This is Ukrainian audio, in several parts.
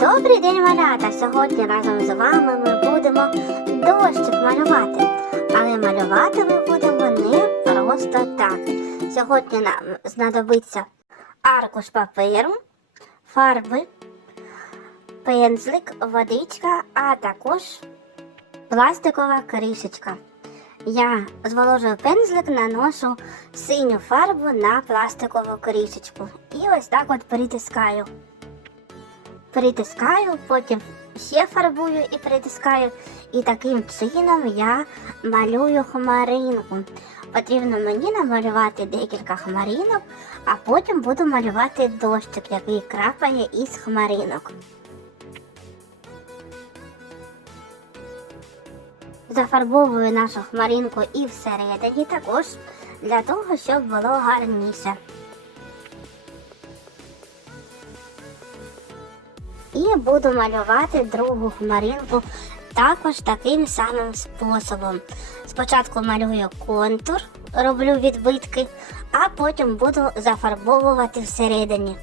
Добрий день, малята! Сьогодні разом з вами ми будемо дощик малювати. Але малювати ми будемо не просто так. Сьогодні нам знадобиться аркуш паперу, фарби, пензлик, водичка, а також пластикова кришечка. Я зволожую пензлик, наношу синю фарбу на пластикову кришечку. І ось так от притискаю притискаю, потім ще фарбую і притискаю. І таким чином я малюю хмаринку. Потрібно мені намалювати декілька хмаринок, а потім буду малювати дощик, який крапає із хмаринок. Зафарбовую нашу хмаринку і всередині також для того, щоб було гарніше. І буду малювати другу хмаринку також таким самим способом. Спочатку малюю контур, роблю відбитки, а потім буду зафарбовувати всередині.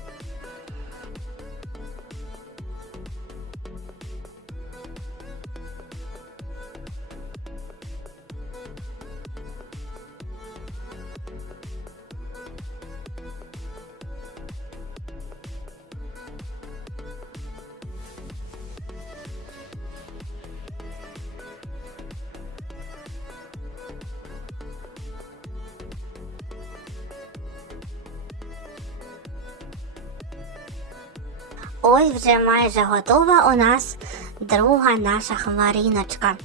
Ось вже майже готова у нас друга наша хмариночка.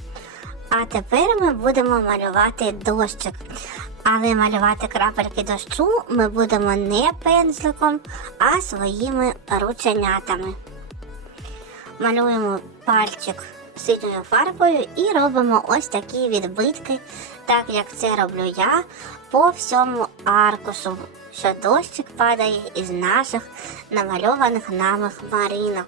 А тепер ми будемо малювати дощик. Але малювати крапельки дощу ми будемо не пензликом, а своїми рученятами. Малюємо пальчик синьою фарбою і робимо ось такі відбитки, так як це роблю я по всьому аркушу, що дощик падає із наших намальованих нами хмаринок.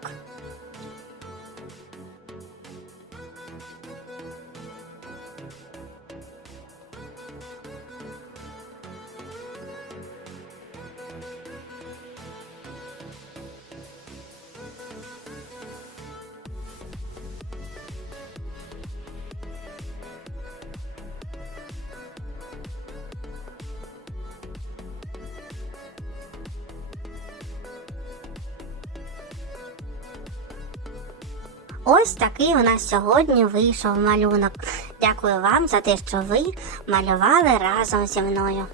Ось такий у нас сьогодні вийшов малюнок. Дякую вам за те, що ви малювали разом зі мною.